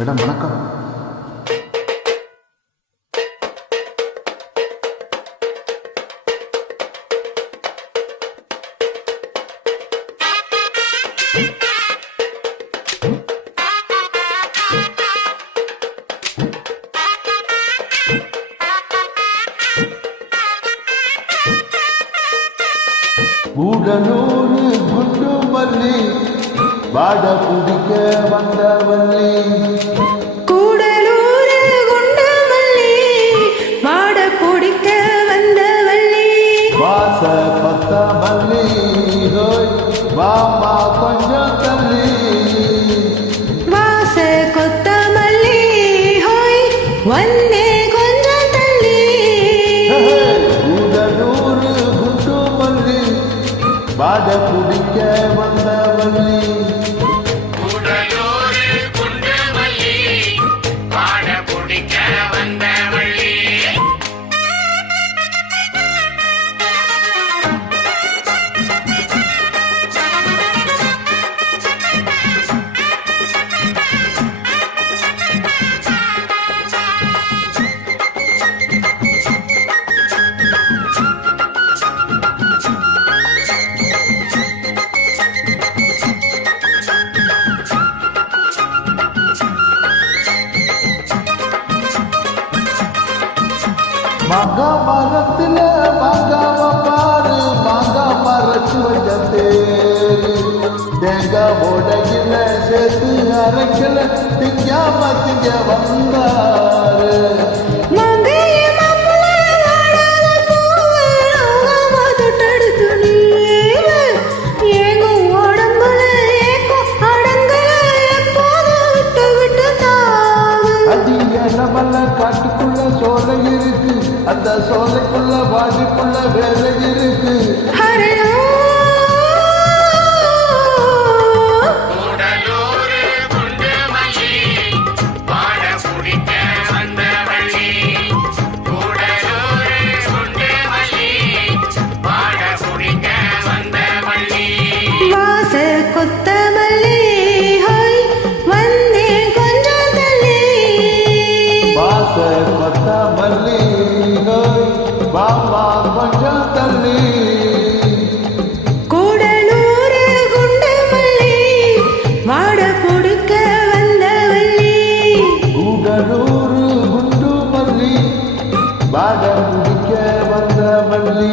Madam வணக்கம். கூடலூரு குண்டு மல்லி வாட குடிக்க வந்தவல்லி. கூடலூரு குண்டு மல்லி வாட குடிக்க வந்தவல்லி. வாச பத்த மல்லி ஹோய் வாமா கொஞ்சம் தள்ளி. வாச கொத்த மல்லி ஹோய் வந்தே கொஞ்சம் தள்ளி. கூடலூரு குண்டு மல்லி வாட குடிக்க வந்தவல்லி. மாங்கா மரத்துல மாங்காவ பாரு, மாங்கா மரச்சு வச்ச தேரு. தேங்காய் உடையில சேர்த்து அரைக்கல திங்காம திங்க வந்தாரு. காட்டுக்குள்ள சோலை இருக்கு, அந்த சோலைக்குள்ள வாடிக்குள்ள வேலை இருக்கு. கொத்த மல்லி ஹோய் வாமா கொஞ்சம் தள்ளி. கூடலூரு குண்டு மல்லி வாட குடிக்க வந்தவல்லி. கூடலூரு குண்டு மல்லி வாட குடிக்க வந்தவல்லி.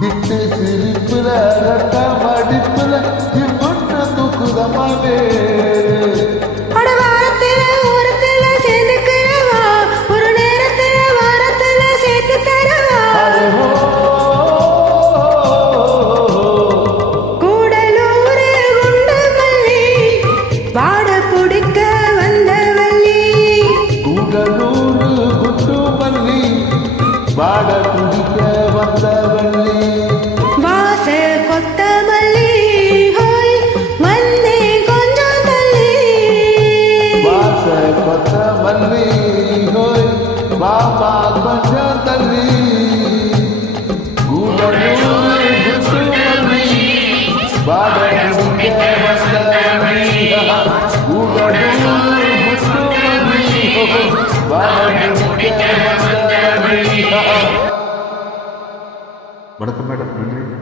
விட்டு சிரிப்புல ரட்ட மடிப்புல இவ்வொன்று தூக்குதமாவே. வாட குடிக்க வந்தவல்லி. வாச கொத்த மல்லி ஹோய் வந்தே கொஞ்சம் தள்ளி. வாச கொத்த மல்லி ஹோய் வாமா கொஞ்சம் தள்ளி. கூடலூரு குண்டு மல்லி வாட குடிக்க வந்தவல்லி. கூடலூரு குண்டு மல்லி வாட குடிக்க வந்தவல்லி. வணக்கம் மேடம். நன்றி.